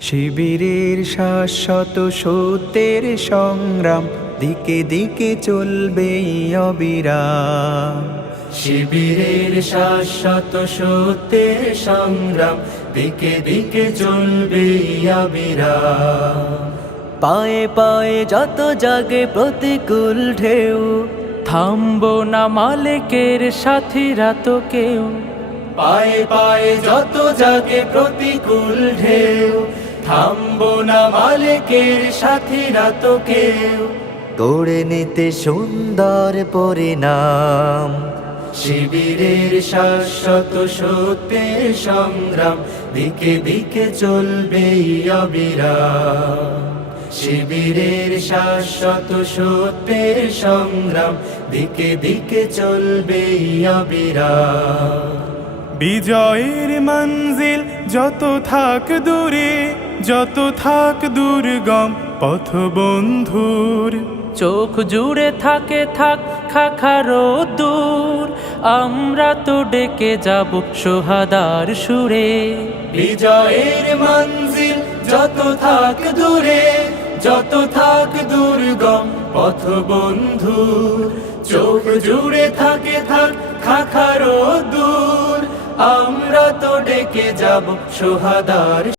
শিবিরের শাশ্বত সত্যের সংগ্রাম দিকে দিকে চলবে অবিরাম। শিবিরের শাশ্বত সত্যের সংগ্রাম দিকে দিকে চলবে অবিরাম। পায়ে পায়ে যত জাগে প্রতিকূল ঢেউ, থামবো না মালিকের সাথীরা তো কেউ। পায়ে পায়ে যত জাগে প্রতিকূল ঢেউ, থামবো না মালিকের সাথীরা তো কেউ। গড়ে নিতে সুন্দর পরিণাম, শিবিরের শাশ্বত সত্যের সংগ্রাম দিকে দিকে চলবে অবিরাম। শিবিরের শাশ্বত সত্যের সংগ্রাম দিকে দিকে চলবে অবিরাম। বিজয়ের মঞ্জিল যত থাক দূরে, যত থাক দুর্গম পথ বন্ধুর। চোখ জুড়ে থাকে থাক খাখারো দূর, আমরা তো ডেকে যাব সোহাদার সুরে। বিজয়ের মঞ্জিল যত থাক দূরে, যত থাক দুর্গম পথ বন্ধুর। চোখ জুড়ে থাকে থাক খাখারো দূর, আমরা তো ডেকে যাব সোহাদার